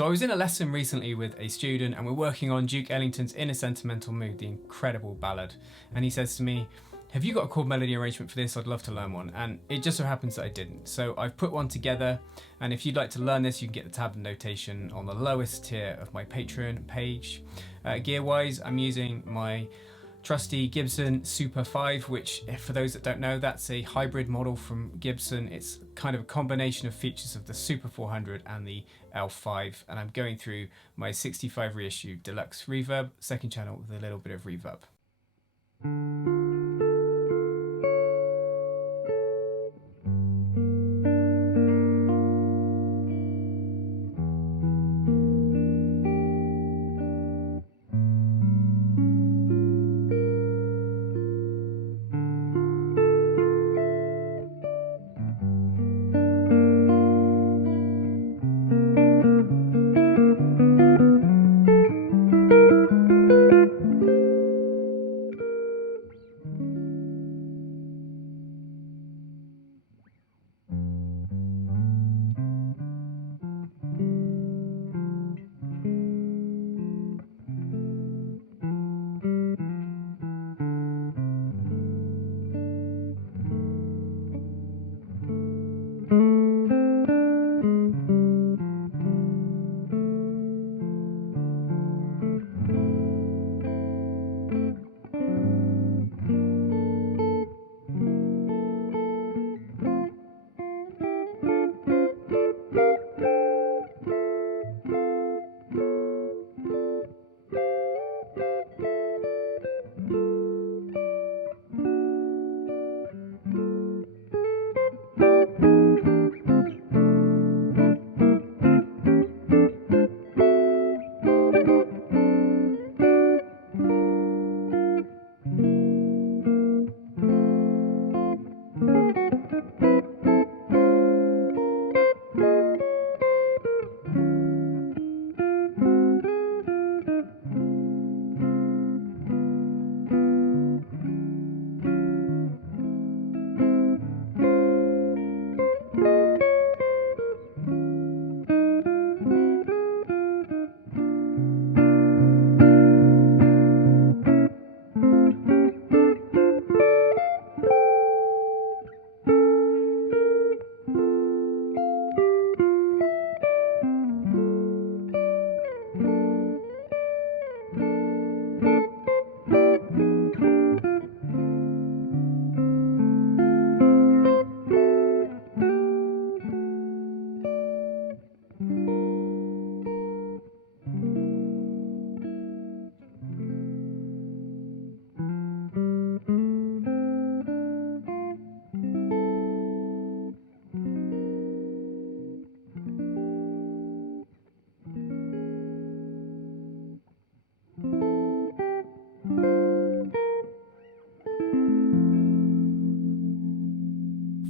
So I was in a lesson recently with a student and we're working on Duke Ellington's In a Sentimental Mood, the incredible ballad. And he says to me, have you got a chord melody arrangement for this? I'd love to learn one. And it just so happens that I didn't. So I've put one together, and if you'd like to learn this, you can get the tab notation on the lowest tier of my Patreon page. Gear-wise, I'm using my trusty Gibson Super V, which, for those that don't know, that's a hybrid model from Gibson. It's kind of a combination of features of the Super 400 and the L5, and I'm going through my 65 reissue Deluxe Reverb, second channel with a little bit of reverb.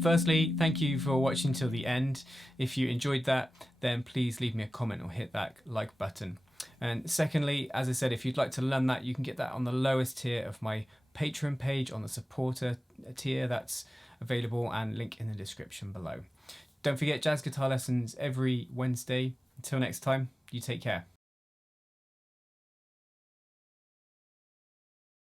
Firstly, thank you for watching till the end. If you enjoyed that, then please leave me a comment or hit that like button. And secondly, as I said, if you'd like to learn that, you can get that on the lowest tier of my Patreon page on the supporter tier. That's available and link in the description below. Don't forget jazz guitar lessons every Wednesday. Until next time, you take care.